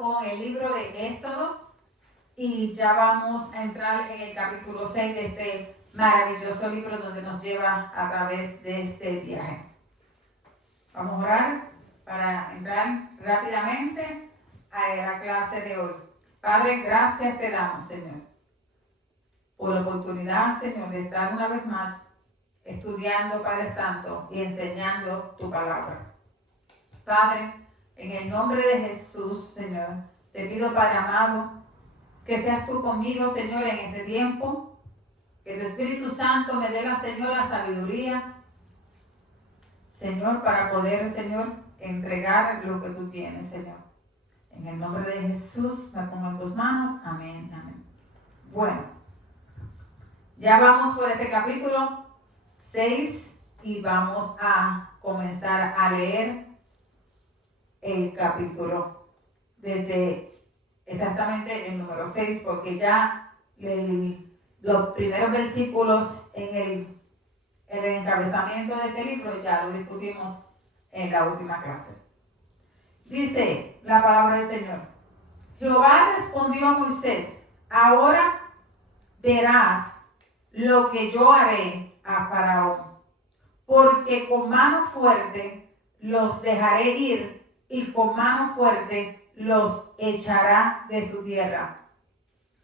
con el libro de Éxodo y ya vamos a entrar en el capítulo 6 de este maravilloso libro donde nos lleva a través de este viaje. Vamos a orar para entrar rápidamente a la clase de hoy. Padre, gracias te damos, Señor, por la oportunidad, Señor, de estar una vez más estudiando, Padre Santo, y enseñando tu palabra. Padre, en el nombre de Jesús, Señor, te pido, Padre amado, que seas tú conmigo, Señor, en este tiempo, que tu Espíritu Santo me dé Señor, la sabiduría, Señor, para poder, Señor, entregar lo que tú tienes, Señor. En el nombre de Jesús, me pongo en tus manos. Amén, amén. Bueno, ya vamos por este capítulo 6 y vamos a comenzar a leer el capítulo desde exactamente el número 6, porque ya los primeros versículos en el encabezamiento de este libro ya lo discutimos en la última clase. Dice la palabra del Señor: Jehová respondió a Moisés: ahora verás lo que yo haré a Faraón, porque con mano fuerte los dejaré ir y con mano fuerte los echará de su tierra.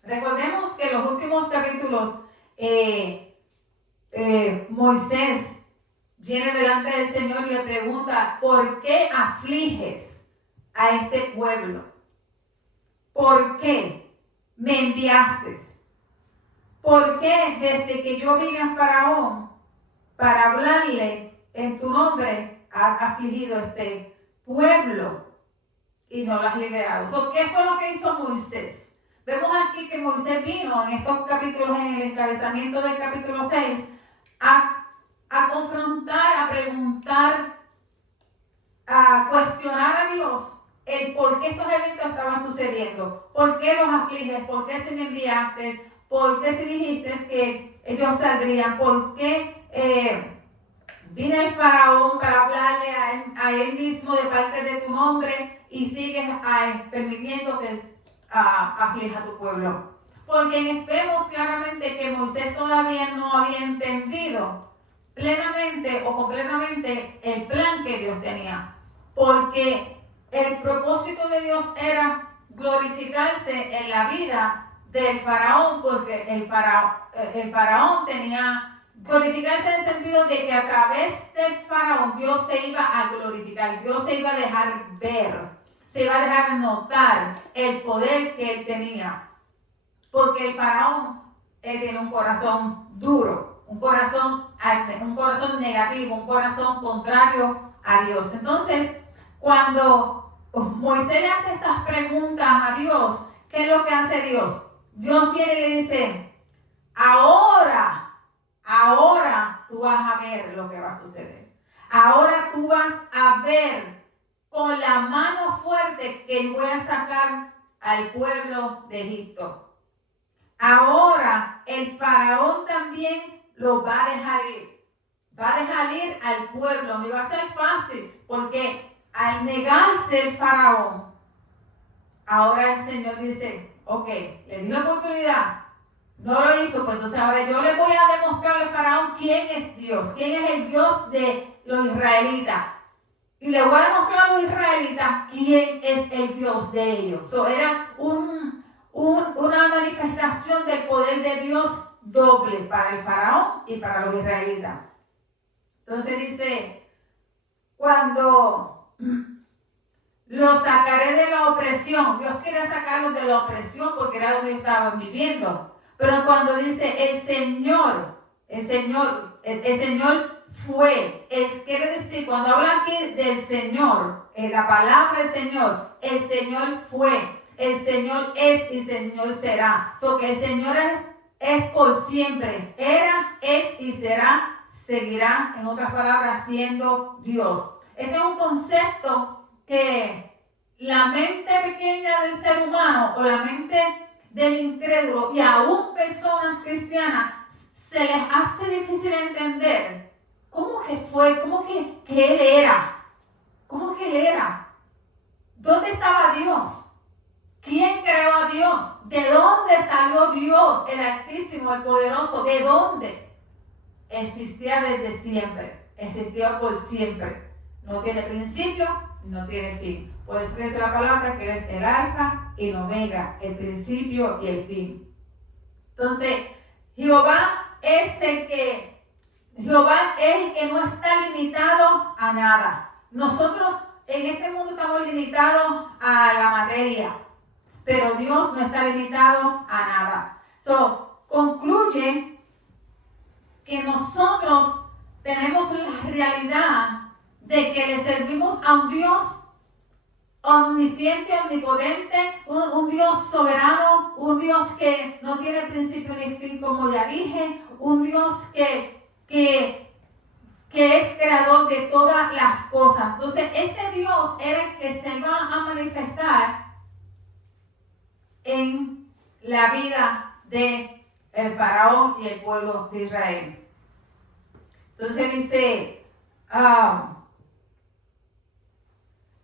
Recordemos que en los últimos capítulos Moisés viene delante del Señor y le pregunta: ¿por qué afliges a este pueblo? ¿Por qué me enviaste? ¿Por qué desde que yo vine a Faraón para hablarle en tu nombre has afligido a este pueblo y no lo has liberado? ¿Qué fue lo que hizo Moisés? Vemos aquí que Moisés vino en estos capítulos, en el encabezamiento del capítulo 6, a confrontar, a preguntar, a cuestionar a Dios el por qué estos eventos estaban sucediendo. ¿Por qué los afliges? ¿Por qué si me enviaste? ¿Por qué si dijiste que ellos saldrían? ¿Por qué vine el Faraón para hablarle a él mismo de parte de tu nombre y sigues permitiendo que aflija a tu pueblo? Porque vemos claramente que Moisés todavía no había entendido plenamente o completamente el plan que Dios tenía. Porque el propósito de Dios era glorificarse en la vida del faraón, porque el faraón tenía glorificarse en el sentido de que a través del faraón Dios se iba a glorificar, Dios se iba a dejar ver, se iba a dejar notar el poder que él tenía. Porque el faraón tiene un corazón duro, un corazón negativo, un corazón contrario a Dios. Entonces, cuando Moisés le hace estas preguntas a Dios, ¿qué es lo que hace Dios? Dios viene y le dice: ahora tú vas a ver lo que va a suceder. Ahora tú vas a ver con la mano fuerte que voy a sacar al pueblo de Egipto. Ahora el faraón también lo va a dejar ir. Va a dejar ir al pueblo. No iba a ser fácil, porque al negarse el faraón, ahora el Señor dice: ok, le di la oportunidad, no lo hizo, pues entonces ahora yo le voy a demostrar al faraón quién es Dios, quién es el Dios de los israelitas. Y le voy a demostrar a los israelitas quién es el Dios de ellos. Era una manifestación del poder de Dios doble para el faraón y para los israelitas. Entonces dice: cuando los sacaré de la opresión. Dios quería sacarlos de la opresión porque era donde estaban viviendo. Pero cuando dice el Señor fue, quiere decir, cuando habla aquí del Señor, la palabra del Señor, el Señor fue, el Señor es y el Señor será. Que el Señor es por siempre, era, es y será, seguirá, en otras palabras, siendo Dios. Este es un concepto que la mente pequeña del ser humano o la mente del incrédulo y aún personas cristianas se les hace difícil entender cómo que fue, cómo que él era, cómo que él era, dónde estaba Dios. el poderoso. ¿De dónde? Existía desde siempre, existió por siempre. No tiene principio, no tiene fin. Por eso dice la palabra que Él es el alfa y el omega, el principio y el fin. Entonces, Jehová es el que no está limitado a nada. Nosotros en este mundo estamos limitados a la materia, pero Dios no está limitado a nada. Concluye que nosotros tenemos la realidad de que le servimos a un Dios omnisciente, omnipotente, un Dios soberano, un Dios que no tiene principio ni fin, como ya dije, un Dios que es creador de todas las cosas. Entonces, este Dios era el que se va a manifestar en la vida de el faraón y el pueblo de Israel. Entonces dice,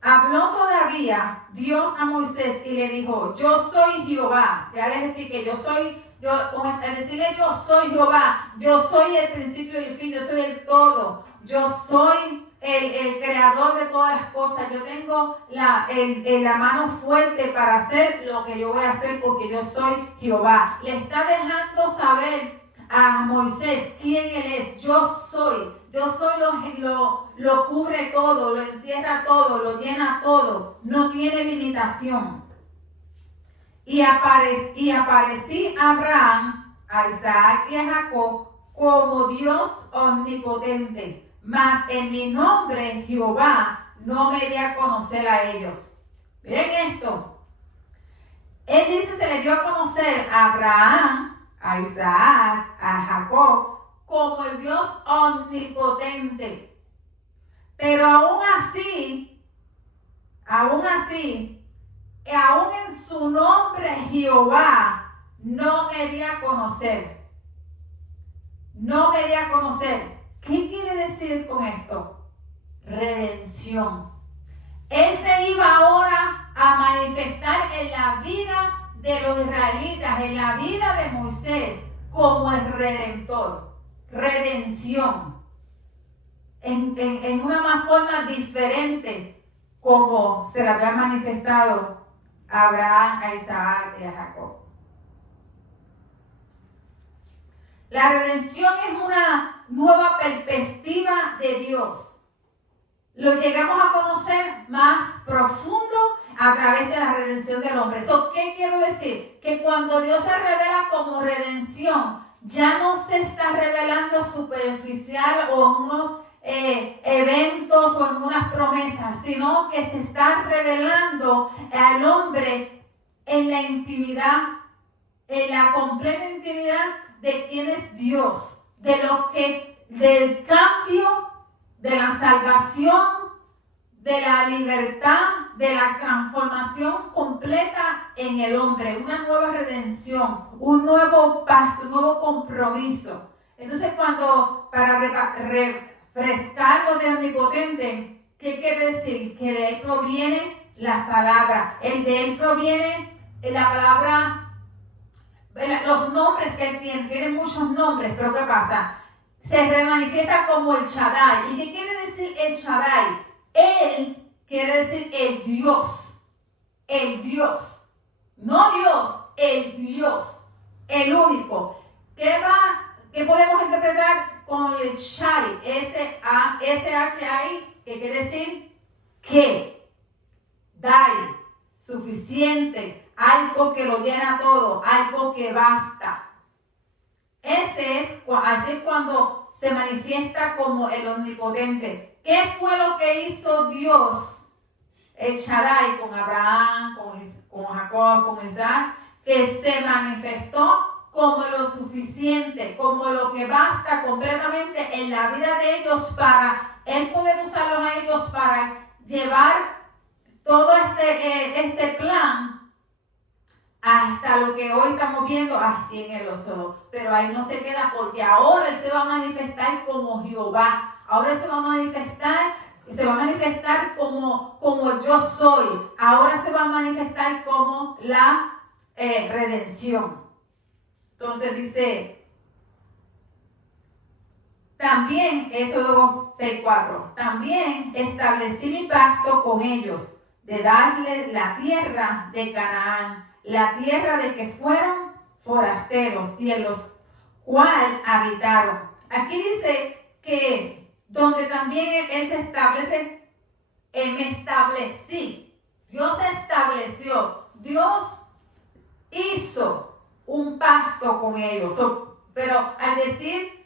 habló todavía Dios a Moisés y le dijo, yo soy Jehová. Ya les expliqué, al decirle yo soy Jehová, yo soy el principio y el fin, yo soy el todo, yo soy el creador de todas las cosas, yo tengo la mano fuerte para hacer lo que yo voy a hacer porque yo soy Jehová. Le está dejando saber a Moisés quién Él es. Yo soy lo cubre todo, lo encierra todo, lo llena todo, no tiene limitación. Y aparecí a Abraham, a Isaac y a Jacob como Dios omnipotente, mas en mi nombre Jehová no me di a conocer a ellos. Miren esto. Él dice, se le dio a conocer a Abraham, a Isaac, a Jacob, como el Dios omnipotente. Pero aún así, aún en su nombre Jehová no me di a conocer. No me di a conocer. ¿Qué quiere decir con esto? Redención. Él se iba ahora a manifestar en la vida de los israelitas, en la vida de Moisés, como el Redentor. Redención. En una más forma diferente, como se le había manifestado a Abraham, a Isaac y a Jacob. La redención es una nueva perspectiva de Dios. Lo llegamos a conocer más profundo a través de la redención del hombre. ¿Qué quiero decir? Que cuando Dios se revela como redención, ya no se está revelando superficial o en unos eventos o en unas promesas, sino que se está revelando al hombre en la intimidad, en la completa intimidad de quién es Dios, del cambio, de la salvación, de la libertad, de la transformación completa en el hombre, una nueva redención, un nuevo pacto, un nuevo compromiso. Entonces, para refrescar lo de omnipotente, ¿qué quiere decir? Que de Él provienen las palabras, de Él proviene la palabra. Los nombres que Él tiene muchos nombres, pero ¿qué pasa? Se remanifiesta como el Shaddai. ¿Y qué quiere decir el Shaddai? Él quiere decir el Dios. El Dios. No Dios, el Dios. El único. ¿Qué podemos interpretar con el Shai? S-H-I, que quiere decir que. Dai. Suficiente. Algo que lo llena todo, algo que basta. Así es cuando se manifiesta como el omnipotente. ¿Qué fue lo que hizo Dios, el Shaddai, con Abraham, con Jacob, con Isaac? Que se manifestó como lo suficiente, como lo que basta completamente en la vida de ellos para Él poder usarlos a ellos para llevar todo este plan hasta lo que hoy estamos viendo aquí en el oso. Pero ahí no se queda, porque ahora Él se va a manifestar como Jehová. Ahora se va a manifestar como yo soy. Ahora se va a manifestar como la redención. Entonces dice, También, Éxodo 6:4, también establecí mi pacto con ellos, de darles la tierra de Canaán, la tierra de que fueron forasteros y en los cual habitaron. Aquí dice que donde también él se establece, me establecí. Dios estableció, Dios hizo un pacto con ellos. Pero al decir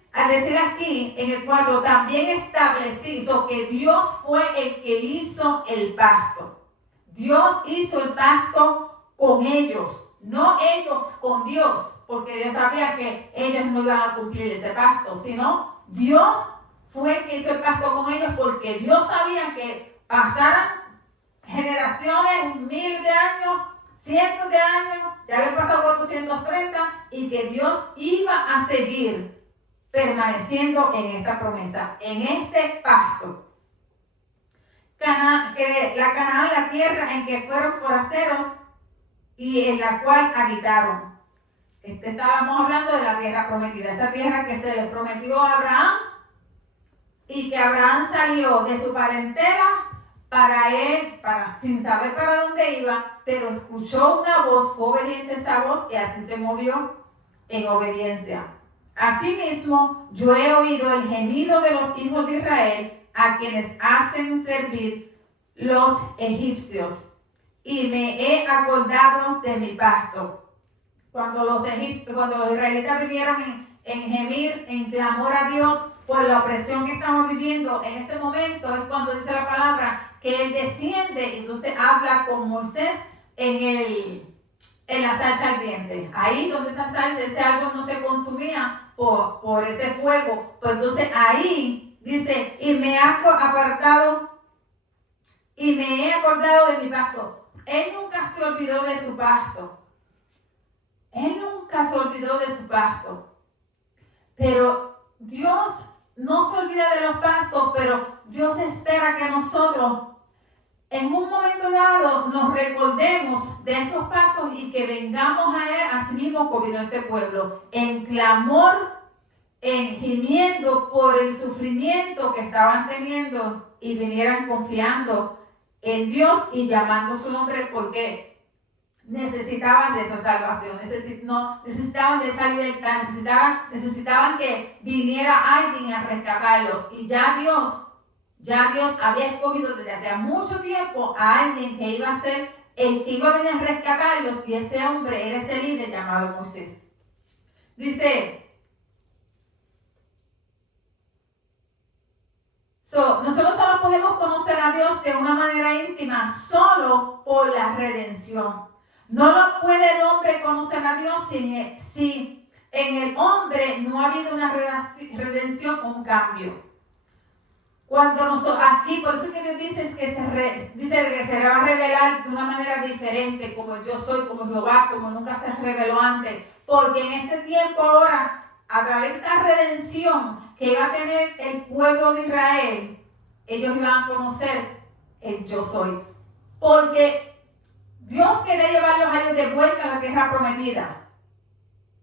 aquí en el 4, también establecí, que Dios fue el que hizo el pacto. Dios hizo el pacto con ellos, no ellos con Dios, porque Dios sabía que ellos no iban a cumplir ese pacto, sino Dios fue el que hizo el pacto con ellos, porque Dios sabía que pasaran generaciones, miles de años, cientos de años, ya habían pasado 430, y que Dios iba a seguir permaneciendo en esta promesa, en este pacto. La Canaán, la tierra en que fueron forasteros y en la cual habitaron. Estábamos hablando de la tierra prometida, esa tierra que se le prometió a Abraham y que Abraham salió de su parentela sin saber para dónde iba, pero escuchó una voz, fue obediente a esa voz y así se movió en obediencia. Asimismo, yo he oído el gemido de los hijos de Israel, a quienes hacen servir los egipcios, y me he acordado de mi pacto. Cuando los israelitas vinieron en gemir, en clamor a Dios por la opresión que estamos viviendo en este momento, es cuando dice la palabra que Él desciende y entonces habla con Moisés en la zarza ardiente. Ahí donde ese árbol no se consumía por ese fuego, pues entonces ahí dice, y me he acordado de mi pacto. Él nunca se olvidó de su pacto. Él nunca se olvidó de su pacto. Pero Dios no se olvida de los pactos, pero Dios espera que nosotros en un momento dado nos recordemos de esos pactos y que vengamos a Él, así mismo como vino este pueblo, en clamor, en gimiendo por el sufrimiento que estaban teniendo y vinieran confiando en Dios y llamando su nombre, porque necesitaban de esa salvación, necesitaban de esa libertad, necesitaban que viniera alguien a rescatarlos, y ya Dios había escogido desde hace mucho tiempo a alguien que iba a ser el que iba a venir a rescatarlos, y ese hombre era ese líder llamado Moisés. Dice, nosotros solo podemos conocer a Dios de una manera íntima solo por la redención. No lo puede el hombre conocer a Dios si en el hombre no ha habido una redención o un cambio. Cuando aquí, por eso es que Dios dice que se va a revelar de una manera diferente, como yo soy, como Jehová, como nunca se reveló antes. Porque en este tiempo ahora, a través de esta redención que iba a tener el pueblo de Israel, ellos iban a conocer el yo soy. Porque Dios quería llevarlos a ellos de vuelta a la tierra prometida.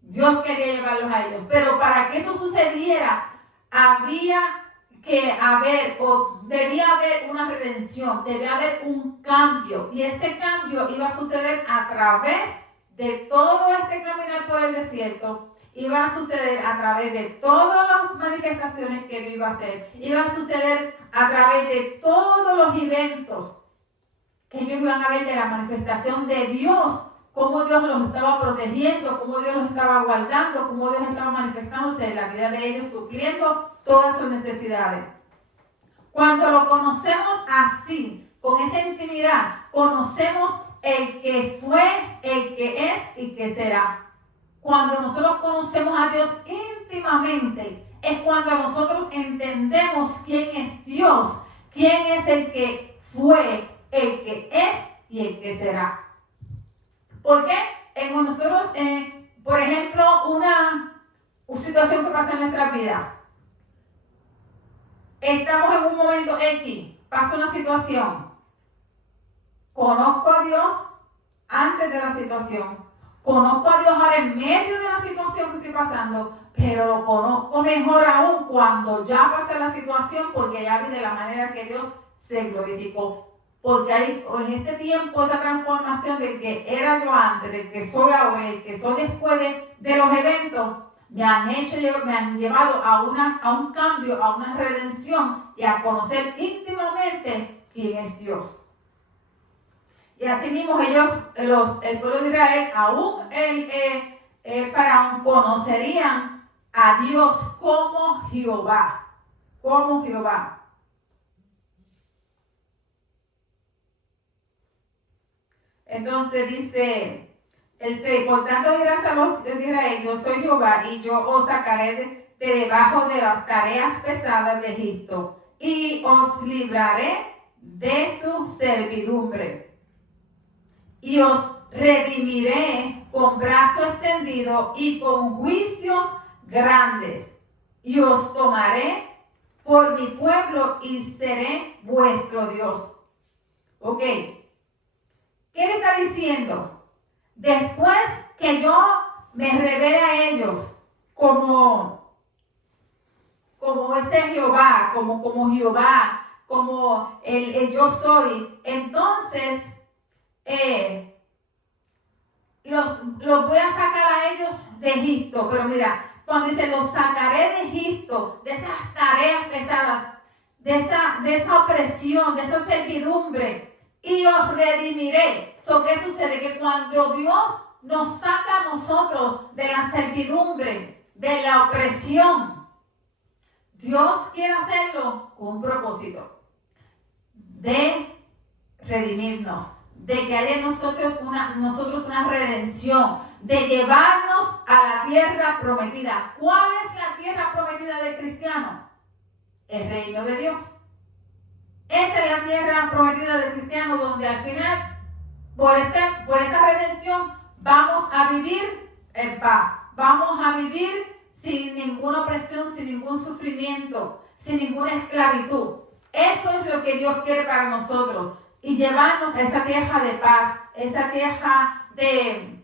Dios quería llevarlos a ellos. Pero para que eso sucediera, debía haber una redención, debía haber un cambio. Y ese cambio iba a suceder a través de todo este caminar por el desierto. Iba a suceder a través de todas las manifestaciones que Dios iba a hacer. Iba a suceder a través de todos los eventos que ellos iban a ver de la manifestación de Dios, cómo Dios los estaba protegiendo, cómo Dios los estaba guardando, cómo Dios estaba manifestándose en la vida de ellos, supliendo todas sus necesidades. Cuando lo conocemos así, con esa intimidad, conocemos el que fue, el que es y que será. Cuando nosotros conocemos a Dios íntimamente, es cuando nosotros entendemos quién es Dios, quién es el que fue, el que es y el que será. ¿Por qué? Nosotros, por ejemplo, una situación que pasa en nuestra vida. Estamos en un momento X, pasa una situación. Conozco a Dios antes de la situación. Conozco a Dios ahora en medio de la situación que estoy pasando, pero lo conozco mejor aún cuando ya pasa la situación, porque ya vi de la manera que Dios se glorificó. Porque hay en este tiempo esta transformación del que era yo antes, del que soy ahora, el que soy después de los eventos, me han llevado a un cambio, a una redención y a conocer íntimamente quién es Dios. Y así mismo ellos, el pueblo de Israel, aún el faraón, conocerían a Dios como Jehová. Como Jehová. Entonces dice el 6, por tanto dirás a los de Israel, yo soy Jehová y yo os sacaré de debajo de las tareas pesadas de Egipto y os libraré de su servidumbre. Y os redimiré con brazo extendido y con juicios grandes. Y os tomaré por mi pueblo y seré vuestro Dios. Ok. ¿Qué le está diciendo? Después que yo me revele a ellos como ese Jehová, como Jehová, como el yo soy, entonces los voy a sacar a ellos de Egipto. Pero mira, cuando dice los sacaré de Egipto, de esas tareas pesadas, de esa opresión, de esa servidumbre, y os redimiré. ¿Qué sucede? Que cuando Dios nos saca a nosotros de la servidumbre, de la opresión, Dios quiere hacerlo con un propósito de redimirnos, de que haya en nosotros una redención, de llevarnos a la tierra prometida. ¿Cuál es la tierra prometida del cristiano? El reino de Dios. Esa es la tierra prometida del cristiano, donde al final, por esta redención, vamos a vivir en paz. Vamos a vivir sin ninguna opresión, sin ningún sufrimiento, sin ninguna esclavitud. Esto es lo que Dios quiere para nosotros. Y llevarnos a esa tierra de paz, esa tierra de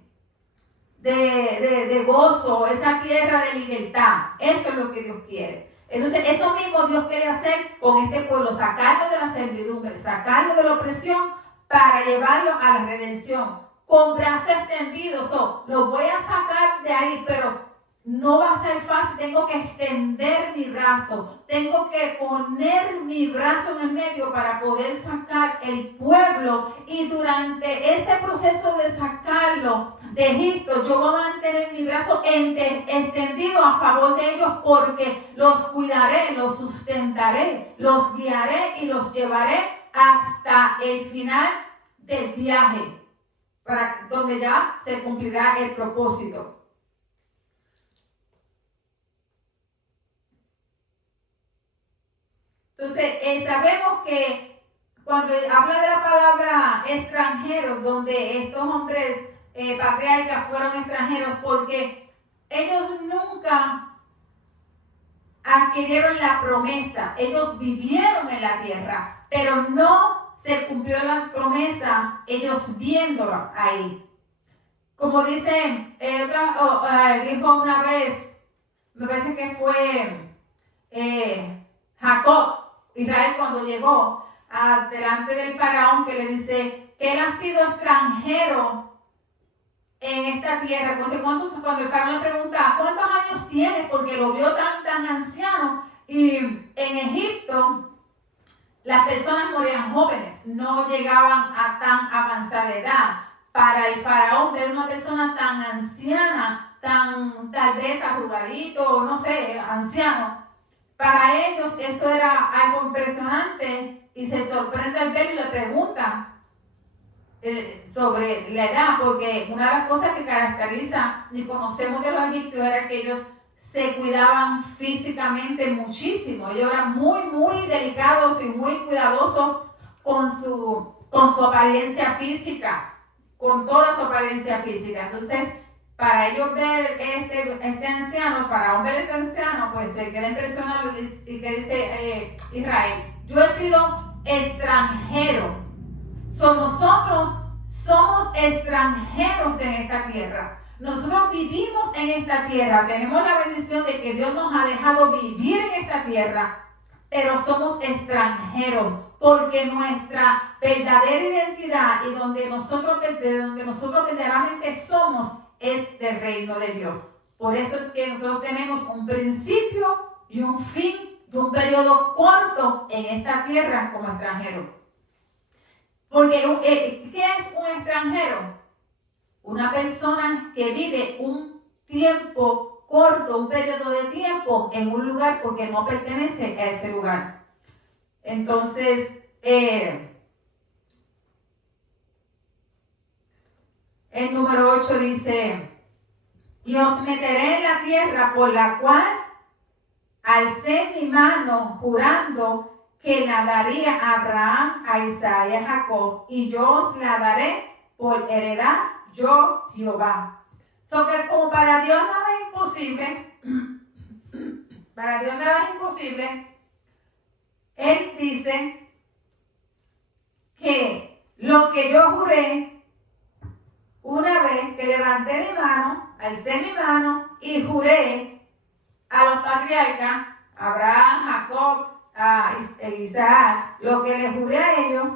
gozo, esa tierra de libertad. Eso es lo que Dios quiere. Entonces, eso mismo Dios quiere hacer con este pueblo, sacarlo de la servidumbre, sacarlo de la opresión para llevarlo a la redención. Con brazos extendidos, lo voy a sacar de ahí, pero no va a ser fácil. Tengo que extender mi brazo, tengo que poner mi brazo en el medio para poder sacar el pueblo. Y durante ese proceso de sacarlo de Egipto, yo voy a mantener mi brazo extendido a favor de ellos, porque los cuidaré, los sustentaré, los guiaré y los llevaré hasta el final del viaje, para donde ya se cumplirá el propósito. Entonces, sabemos que cuando habla de la palabra extranjeros, donde estos hombres patriarcas fueron extranjeros, porque ellos nunca adquirieron la promesa. Ellos vivieron en la tierra, pero no se cumplió la promesa ellos viéndola ahí. Como dice, dijo una vez, me parece que fue Jacob, Israel, cuando llegó delante del faraón, que le dice que él ha sido extranjero en esta tierra. Entonces, cuando el faraón le pregunta, ¿cuántos años tienes? Porque lo vio tan anciano. Y en Egipto, las personas morían jóvenes, no llegaban a tan avanzada edad. Para el faraón, ver una persona tan anciana, tal vez arrugadito, no sé, anciano, para ellos eso era algo impresionante, y se sorprende al verlo y le pregunta sobre la edad, porque una de las cosas que caracteriza y conocemos de los egipcios era que ellos se cuidaban físicamente muchísimo. Ellos eran muy, muy delicados y muy cuidadosos con su apariencia física, con toda su apariencia física. Entonces, para ellos ver este anciano, Faraón ver este anciano, pues se queda impresionado y que dice Israel, yo he sido extranjero. Nosotros somos extranjeros en esta tierra. Nosotros vivimos en esta tierra, tenemos la bendición de que Dios nos ha dejado vivir en esta tierra, pero somos extranjeros, porque nuestra verdadera identidad y de donde nosotros verdaderamente somos es del reino de Dios. Por eso es que nosotros tenemos un principio y un fin de un periodo corto en esta tierra como extranjeros. Porque, ¿qué es un extranjero? Una persona que vive un tiempo corto, un periodo de tiempo en un lugar porque no pertenece a ese lugar. Entonces, el número 8 dice: y os meteré en la tierra por la cual alcé mi mano jurando que la daría a Abraham, a Isaac y a Jacob, y yo os la daré por heredad, yo Jehová. Que como para Dios nada es imposible, para Dios nada es imposible, Él dice que lo que yo juré, una vez que levanté mi mano, alcé mi mano y juré a los patriarcas, Abraham, Jacob, a Isaac, lo que les juré a ellos,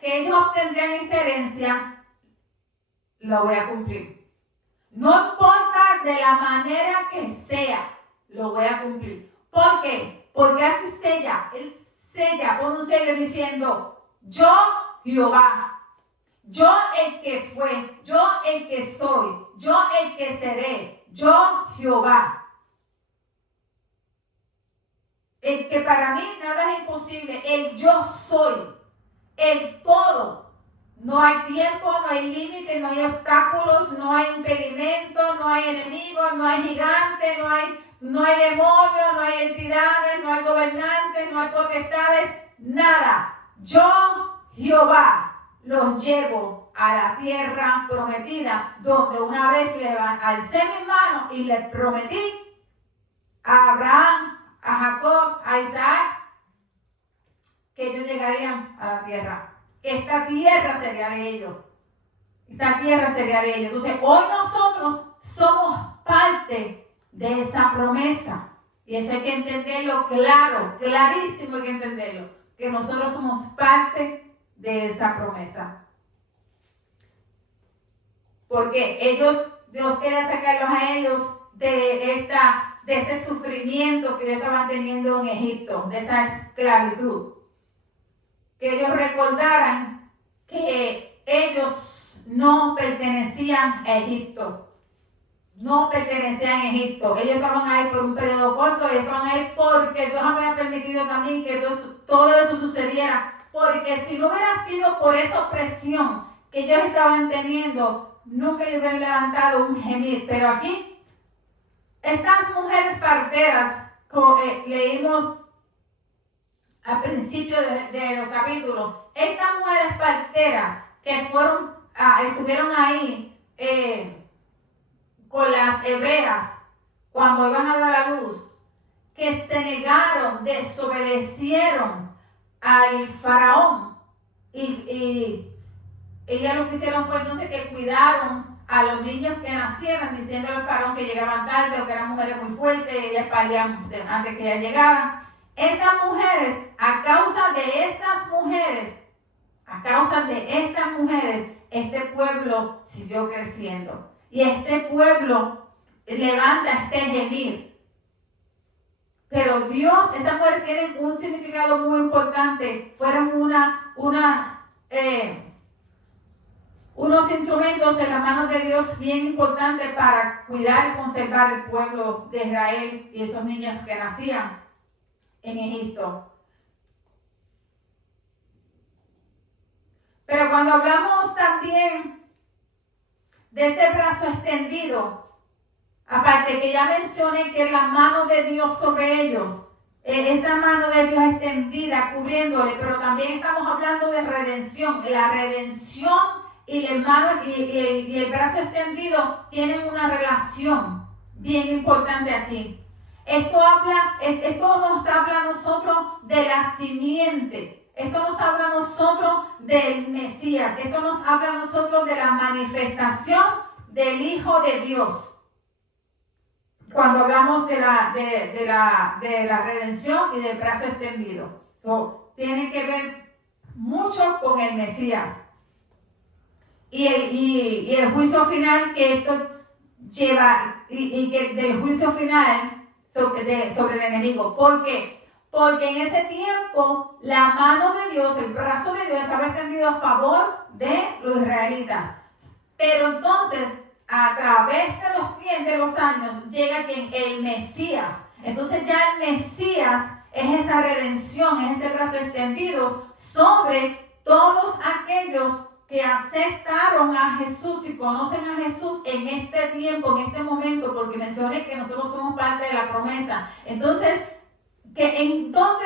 que ellos obtendrían esta herencia, lo voy a cumplir. No importa de la manera que sea, lo voy a cumplir. ¿Por qué? Porque aquí él pone un sello diciendo: yo Jehová, yo el que fue, yo el que soy, yo el que seré, yo Jehová. El que para mí nada es imposible, el yo soy, el todo. No hay tiempo, no hay límite, no hay obstáculos, no hay impedimentos, no hay enemigos, no hay gigantes, no hay demonios, no hay entidades, no hay gobernantes, no hay potestades, nada. Yo, Jehová, los llevo a la tierra prometida, donde una vez alcé mis manos y les prometí a Abraham, a Jacob, a Isaac, que ellos llegarían a la tierra. Esta tierra sería de ellos. Esta tierra sería de ellos. Entonces, hoy nosotros somos parte de esa promesa. Y eso hay que entenderlo claro, clarísimo hay que entenderlo. Que nosotros somos parte de esa promesa. Porque Dios quería sacarlos a ellos de este sufrimiento que ellos estaban teniendo en Egipto, de esa esclavitud. Que ellos recordaran que ellos no pertenecían a Egipto. No pertenecían a Egipto. Ellos estaban ahí por un periodo corto, ellos estaban ahí porque Dios había permitido también que todo eso sucediera. Porque si no hubiera sido por esa opresión que ellos estaban teniendo, nunca ellos hubieran levantado un gemir. Pero aquí, estas mujeres parteras, leímos al principio de los capítulos, estas mujeres parteras que estuvieron ahí con las hebreas cuando iban a dar a luz, que se negaron, desobedecieron al faraón y ellas lo que hicieron fue entonces que cuidaron a los niños que nacieran, diciendo al faraón que llegaban tarde o que eran mujeres muy fuertes, ellas parían antes que ellas llegaran. Estas mujeres, a causa de estas mujeres, este pueblo siguió creciendo. Y este pueblo levanta este gemir. Pero Dios, estas mujeres tienen un significado muy importante. Fueron unos instrumentos en las manos de Dios bien importantes para cuidar y conservar el pueblo de Israel y esos niños que nacían en Egipto. Pero cuando hablamos también de este brazo extendido, aparte que ya mencioné que la mano de Dios sobre ellos, esa mano de Dios extendida cubriéndole, pero también estamos hablando de redención. La redención y el brazo extendido tienen una relación bien importante aquí. Esto nos habla a nosotros de la simiente. Esto nos habla a nosotros del Mesías. Esto nos habla a nosotros de la manifestación del Hijo de Dios. Cuando hablamos de la redención y del brazo extendido. Tiene que ver mucho con el Mesías. Y el juicio final que esto lleva, y que del juicio final sobre el enemigo. ¿Por qué? Porque en ese tiempo la mano de Dios, el brazo de Dios estaba extendido a favor de los israelitas. Pero entonces, a través de los años, llega el Mesías. Entonces ya el Mesías es esa redención, es ese brazo extendido sobre todos aquellos que aceptaron a Jesús y conocen a Jesús en este tiempo, en este momento, porque mencioné que nosotros somos parte de la promesa. Entonces, que en donde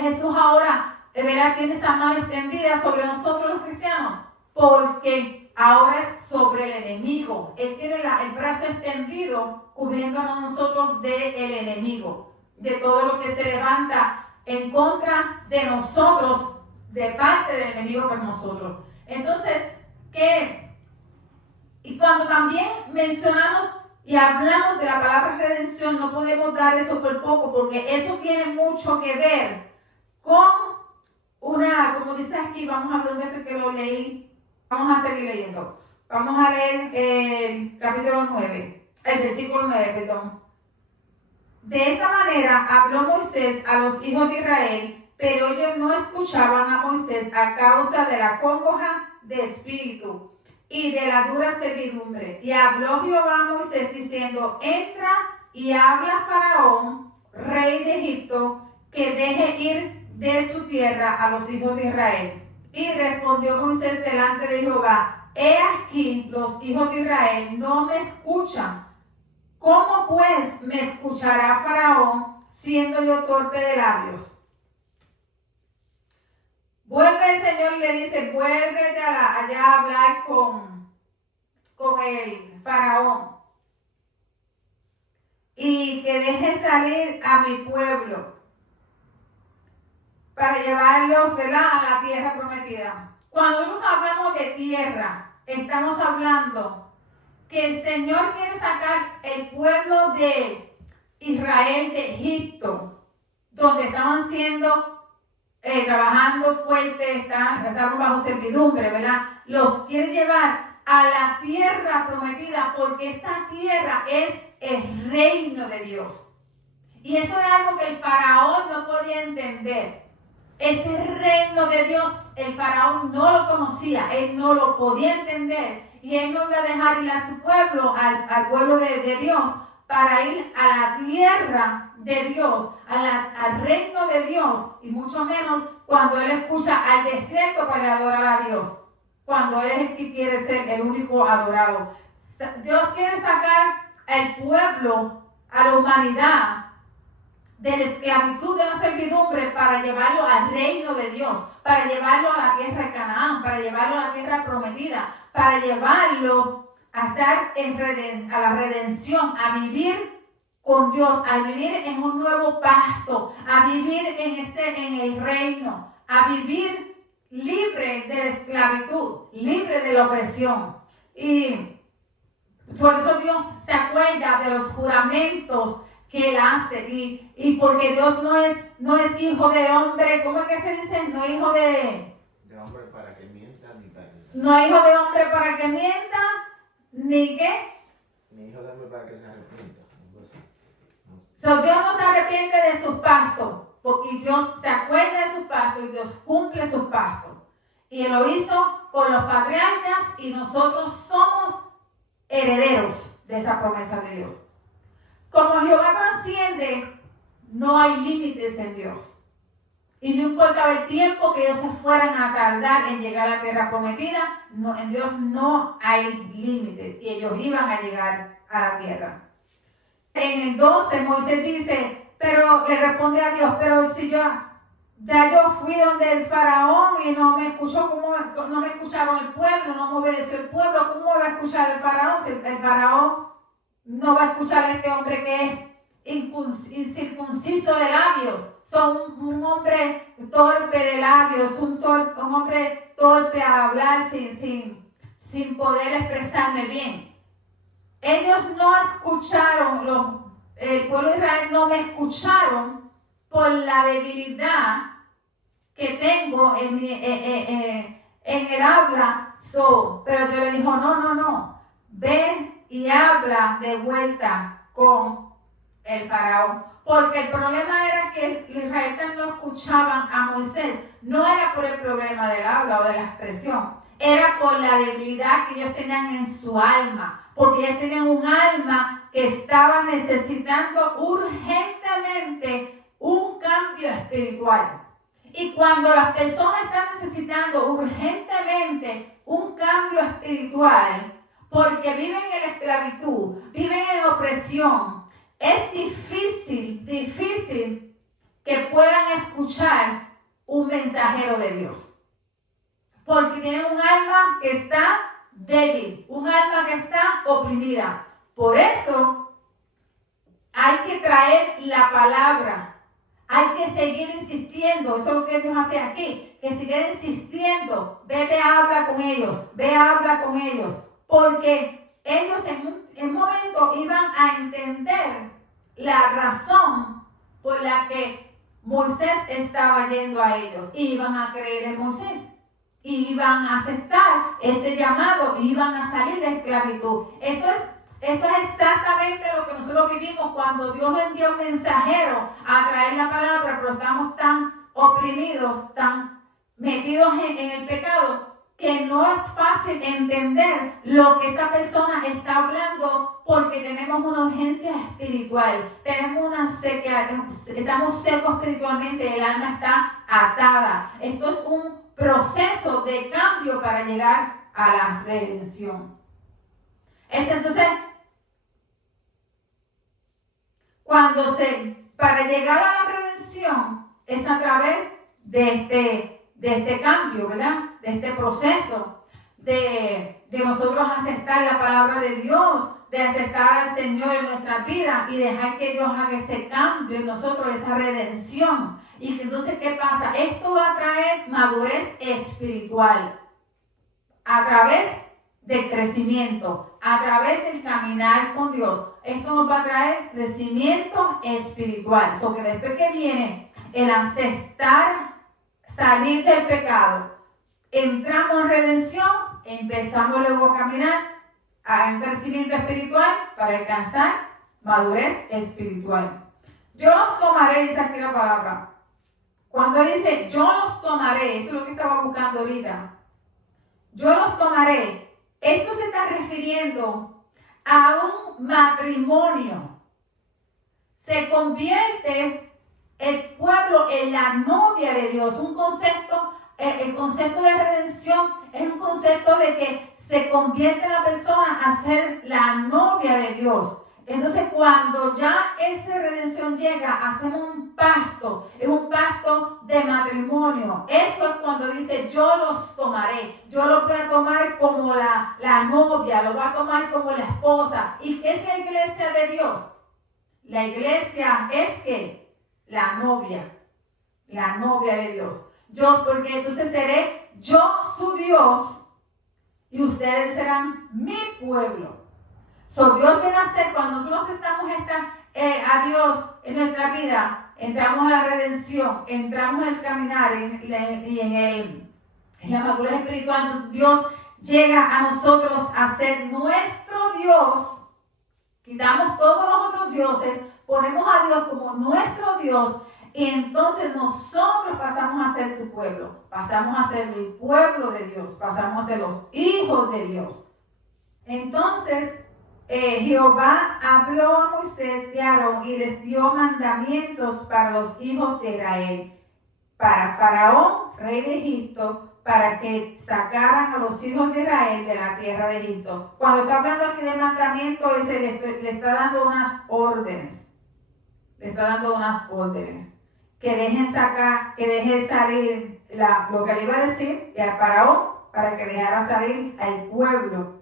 Jesús ahora, ¿verdad?, tiene esa mano extendida sobre nosotros los cristianos, porque ahora es sobre el enemigo. Él tiene el brazo extendido cubriéndonos nosotros del enemigo, de todo lo que se levanta en contra de nosotros, de parte del enemigo por nosotros. Entonces, ¿qué? Y cuando también mencionamos y hablamos de la palabra redención, no podemos dar eso por poco, porque eso tiene mucho que ver con como dice aquí, vamos a ver dónde fue que lo leí, vamos a seguir leyendo. Vamos a leer el capítulo 9, el versículo 9, perdón. De esta manera habló Moisés a los hijos de Israel, pero ellos no escuchaban a Moisés a causa de la congoja de espíritu y de la dura servidumbre. Y habló Jehová a Moisés diciendo: entra y habla a Faraón, rey de Egipto, que deje ir de su tierra a los hijos de Israel. Y respondió Moisés delante de Jehová: he aquí los hijos de Israel no me escuchan. ¿Cómo pues me escuchará Faraón, siendo yo torpe de labios? Vuelve el Señor y le dice: vuélvete allá a hablar con el Faraón y que deje salir a mi pueblo para llevarlos, ¿verdad?, a la tierra prometida. Cuando nosotros hablamos de tierra, estamos hablando que el Señor quiere sacar el pueblo de Israel de Egipto, donde estaban siendo trabajando fuerte, estaban bajo servidumbre, ¿verdad? Los quiere llevar a la tierra prometida, porque esta tierra es el reino de Dios. Y eso era algo que el faraón no podía entender. Ese reino de Dios, el faraón no lo conocía, él no lo podía entender. Y él no iba a dejar ir a su pueblo, al pueblo de Dios, para ir a la tierra de Dios, al reino de Dios, y mucho menos cuando él escucha al desierto para adorar a Dios, cuando él es el que quiere ser el único adorado. Dios quiere sacar al pueblo, a la humanidad, de la esclavitud, de la servidumbre, para llevarlo al reino de Dios, para llevarlo a la tierra de Canaán, para llevarlo a la tierra prometida, para llevarlo a estar a la redención, a vivir con Dios, a vivir en un nuevo pacto, a vivir en el reino, a vivir libre de la esclavitud, libre de la opresión. Y por eso Dios se acuerda de los juramentos que Él hace, y porque Dios no es hijo de hombre, ¿cómo es que se dice? No es hijo de hombre para que mienta, ni para que... No es hijo de hombre para que mienta, ni qué. Ni hijo de hombre para que se arrepienta. Dios no se arrepiente de sus pactos, porque Dios se acuerda de sus pactos y Dios cumple sus pactos. Y Él lo hizo con los patriarcas, y nosotros somos herederos de esa promesa de Dios. Como Jehová trasciende, no hay límites en Dios. Y no importaba el tiempo que ellos se fueran a tardar en llegar a la tierra prometida, no, en Dios no hay límites, y ellos iban a llegar a la tierra. En el 12 Moisés dice, pero le responde a Dios: pero si ya yo fui donde el faraón y no me escuchó, no me escucharon el pueblo, no me obedeció el pueblo, ¿cómo me va a escuchar el faraón? Si el faraón no va a escuchar a este hombre que es incircunciso de labios. son un hombre torpe de labios, un hombre torpe a hablar sin poder expresarme bien. Ellos no escucharon, el pueblo de Israel no me escucharon por la debilidad que tengo en el habla. Pero Dios le dijo, no, ve y habla de vuelta con el faraón. Porque el problema era que los israelitas no escuchaban a Moisés. No era por el problema del habla o de la expresión. Era por la debilidad que ellos tenían en su alma. Porque ellos tenían un alma que estaba necesitando urgentemente un cambio espiritual. Y cuando las personas están necesitando urgentemente un cambio espiritual, porque viven en la esclavitud, viven en la opresión, es difícil que puedan escuchar un mensajero de Dios. Porque tienen un alma que está débil, un alma que está oprimida. Por eso hay que traer la palabra. Hay que seguir insistiendo, eso es lo que Dios hace aquí, que seguir insistiendo, vete, habla con ellos, habla con ellos, porque ellos en un momento iban a entender la razón por la que Moisés estaba yendo a ellos, y iban a creer en Moisés, y iban a aceptar este llamado, y iban a salir de esclavitud. Esto es exactamente lo que nosotros vivimos cuando Dios nos envió un mensajero a traer la palabra, pero estamos tan oprimidos, tan metidos en el pecado, que no es fácil entender lo que esta persona está hablando, porque tenemos una urgencia espiritual, tenemos una sequedad, estamos secos espiritualmente, el alma está atada. Esto es un proceso de cambio para llegar a la redención. Entonces, para llegar a la redención es a través de este cambio, ¿verdad? De este proceso de nosotros aceptar la palabra de Dios, de aceptar al Señor en nuestra vida y dejar que Dios haga ese cambio en nosotros, esa redención. Y entonces, ¿qué pasa? Esto va a traer madurez espiritual a través del crecimiento, a través del caminar con Dios. Esto nos va a traer crecimiento espiritual. So que después que viene el aceptar, salir del pecado, entramos en redención, empezamos luego a caminar a un crecimiento espiritual para alcanzar madurez espiritual. Yo los tomaré, dice aquí la palabra. Cuando dice yo los tomaré, eso es lo que estaba buscando ahorita. Yo los tomaré. Esto se está refiriendo a un matrimonio. Se convierte el pueblo en la novia de Dios. Un concepto, el concepto de redención es un concepto de que se convierte la persona a ser la novia de Dios. Entonces, cuando ya esa redención llega, hacemos un pacto, es un pacto de matrimonio. Eso es cuando dice, yo los tomaré, yo los voy a tomar como la novia, los voy a tomar como la esposa. ¿Y qué es la iglesia de Dios? La iglesia es que la novia de Dios. Porque entonces seré yo su Dios y ustedes serán mi pueblo. Dios viene a ser, cuando nosotros aceptamos a Dios en nuestra vida, entramos a la redención, entramos en el caminar y en la madurez espiritual. Entonces Dios llega a nosotros a ser nuestro Dios. Quitamos todos los otros dioses, ponemos a Dios como nuestro Dios, y entonces nosotros pasamos a ser su pueblo, pasamos a ser el pueblo de Dios, pasamos a ser los hijos de Dios. Entonces, Jehová habló a Moisés y a Aarón y les dio mandamientos para los hijos de Israel, para Faraón, rey de Egipto, para que sacaran a los hijos de Israel de la tierra de Egipto. Cuando está hablando aquí de mandamientos, le está dando unas órdenes. Le está dando unas órdenes. Que dejen salir lo que le iba a decir y al Faraón, para que dejara salir al pueblo,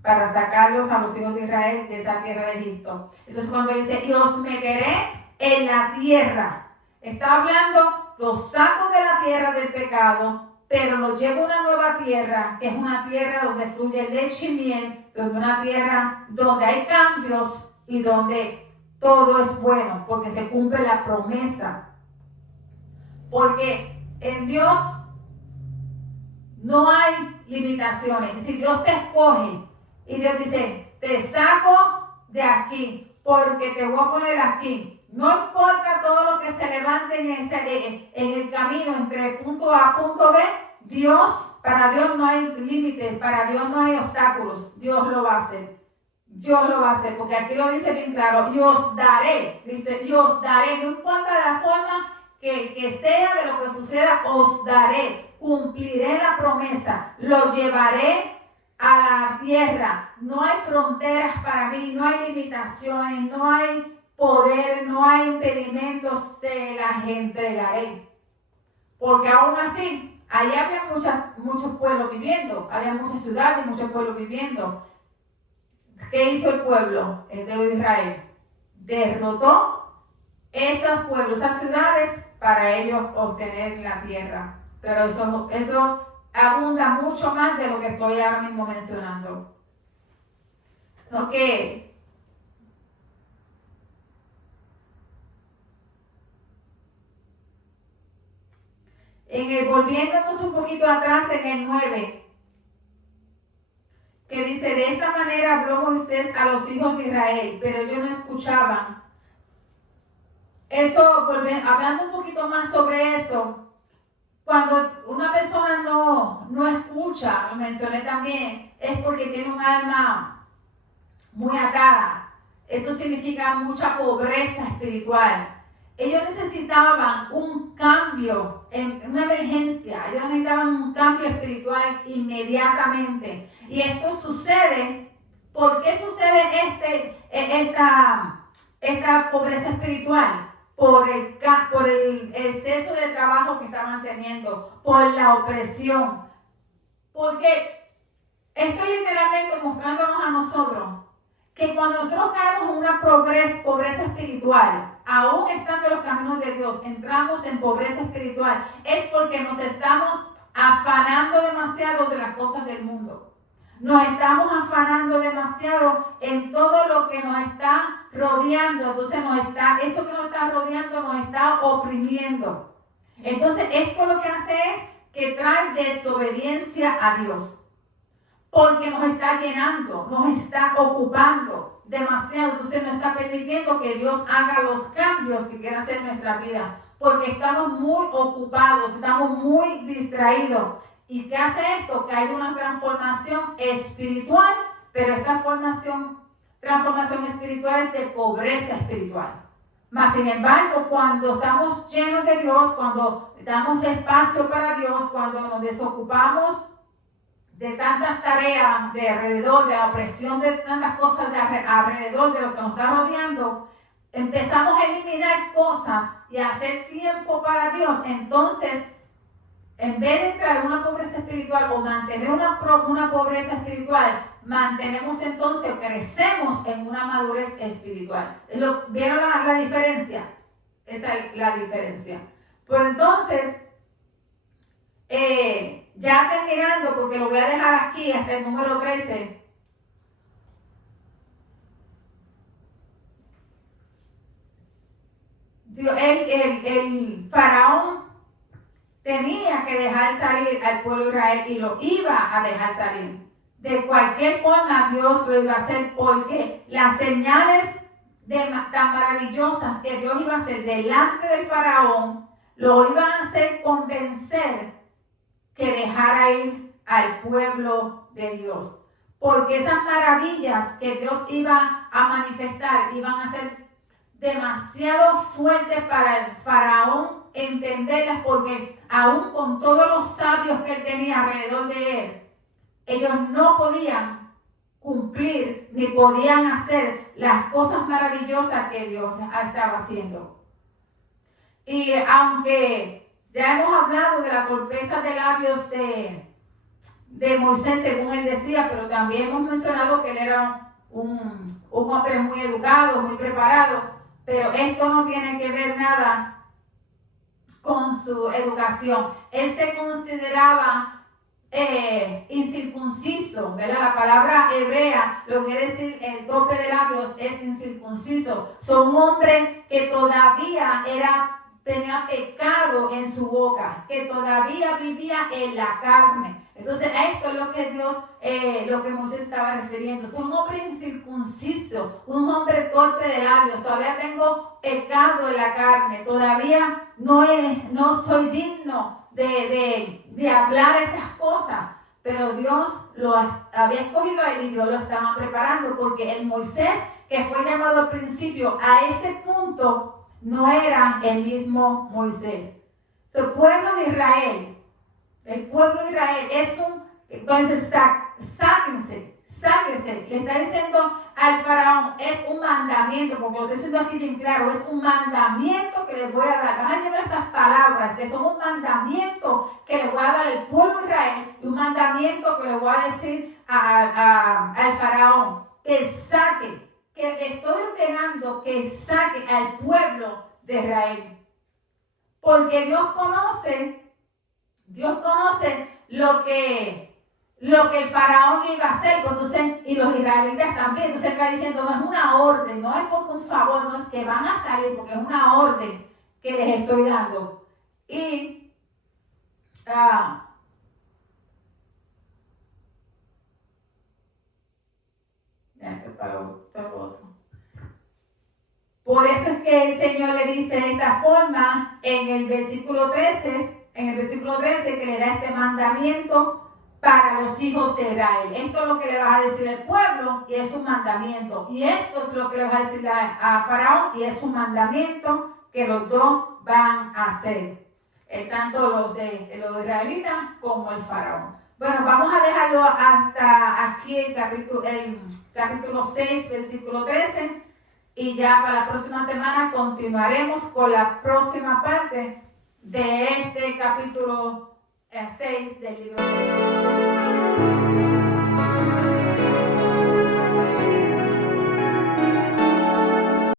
para sacarlos a los hijos de Israel de esa tierra de Egipto. Entonces cuando dice, y os meteré en la tierra Está hablando, los saco de la tierra del pecado, pero los llevo a una nueva tierra, que es una tierra donde fluye leche y miel, donde una tierra donde hay cambios y donde todo es bueno, porque se cumple la promesa. Porque en Dios no hay limitaciones. Si Dios te escoge y Dios dice, te saco de aquí porque te voy a poner aquí. No importa todo lo que se levante en el camino entre punto A y punto B, para Dios no hay límites, para Dios no hay obstáculos. Dios lo va a hacer. Dios lo va a hacer, porque aquí lo dice bien claro, yo os daré, dice, yo os daré, no importa la forma que sea de lo que suceda, os daré, cumpliré la promesa, lo llevaré a la tierra. No hay fronteras para mí, no hay limitaciones, no hay poder, no hay impedimentos, se las entregaré. Porque aún así, ahí había muchos pueblos viviendo, había muchas ciudades, muchos pueblos viviendo. ¿Qué hizo el pueblo de Israel? Derrotó esos pueblos, esas ciudades, para ellos obtener la tierra. Pero eso abunda mucho más de lo que estoy ahora mismo mencionando. Ok. Volviéndonos un poquito atrás en el 9, que dice, de esta manera habló Moisés a los hijos de Israel, pero ellos no escuchaban. Hablando un poquito más sobre eso, cuando una persona no escucha, lo mencioné también, es porque tiene un alma muy atada. Esto significa mucha pobreza espiritual. Ellos necesitaban un cambio, una emergencia. Ellos necesitaban un cambio espiritual inmediatamente. Y esto sucede, ¿por qué sucede esta pobreza espiritual? Por el exceso de trabajo que estaban teniendo, por la opresión. Porque esto es literalmente mostrándonos a nosotros que cuando nosotros caemos en una pobreza espiritual, aún estando en los caminos de Dios, entramos en pobreza espiritual, es porque nos estamos afanando demasiado de las cosas del mundo. Nos estamos afanando demasiado en todo lo que nos está rodeando. Entonces eso que nos está rodeando nos está oprimiendo. Entonces esto lo que hace es que trae desobediencia a Dios. Porque nos está llenando, nos está ocupando demasiado. Entonces nos está permitiendo que Dios haga los cambios que quiere hacer en nuestra vida. Porque estamos muy ocupados, estamos muy distraídos. ¿Y qué hace esto? Que hay una transformación espiritual, pero esta transformación espiritual es de pobreza espiritual. Mas, sin embargo, cuando estamos llenos de Dios, cuando damos espacio para Dios, cuando nos desocupamos de tantas tareas de alrededor, de la opresión de tantas cosas de alrededor de lo que nos está rodeando, empezamos a eliminar cosas y a hacer tiempo para Dios. Entonces, en vez de entrar en una pobreza espiritual o mantener una pobreza espiritual, mantenemos entonces, crecemos en una madurez espiritual. ¿Vieron la diferencia? Esa es la diferencia. Pero entonces, ya terminando, porque lo voy a dejar aquí hasta el número 13. El faraón tenía que dejar salir al pueblo de Israel y lo iba a dejar salir. De cualquier forma Dios lo iba a hacer, porque las señales tan maravillosas que Dios iba a hacer delante del faraón lo iban a hacer convencer que dejara ir al pueblo de Dios. Porque esas maravillas que Dios iba a manifestar iban a ser demasiado fuertes para el faraón entenderlas, porque aún con todos los sabios que él tenía alrededor de él, ellos no podían cumplir ni podían hacer las cosas maravillosas que Dios estaba haciendo. Y aunque ya hemos hablado de la torpeza de labios de Moisés, según él decía, pero también hemos mencionado que él era un hombre muy educado, muy preparado, pero esto no tiene que ver nada con su educación. Él se consideraba incircunciso, ¿verdad? La palabra hebrea, lo que quiere decir el tope de labios es incircunciso. Son hombres que todavía tenía pecado en su boca, que todavía vivía en la carne. Entonces, esto es lo que lo que Moisés estaba refiriendo. Es un hombre incircunciso, un hombre torpe de labios. Todavía tengo pecado en la carne. Todavía no soy digno de hablar estas cosas. Pero Dios lo había escogido a él y Dios lo estaba preparando, porque el Moisés que fue llamado al principio a este punto no era el mismo Moisés. El pueblo de Israel es entonces sáquense, le está diciendo al faraón, es un mandamiento, porque lo estoy diciendo aquí bien claro, es un mandamiento que les voy a dar. Van a llevar estas palabras, que son un mandamiento que le voy a dar al pueblo de Israel, y un mandamiento que le voy a decir al faraón, que saque, que estoy ordenando que saque al pueblo de Israel. Porque Dios conoce lo que el faraón iba a hacer, entonces, y los israelitas también. Entonces está diciendo, no es una orden, no es porque un favor, no es que van a salir, porque es una orden que les estoy dando. Y por eso es que el Señor le dice de esta forma en el versículo 13, que le da este mandamiento para los hijos de Israel. Esto es lo que le vas a decir al pueblo y es un mandamiento. Y esto es lo que le vas a decir a Faraón y es un mandamiento que los dos van a hacer. Tanto los israelitas como el Faraón. Bueno, vamos a dejarlo hasta aquí el capítulo 6, versículo 13. Y ya para la próxima semana continuaremos con la próxima parte de este capítulo 6 del libro de Éxodo.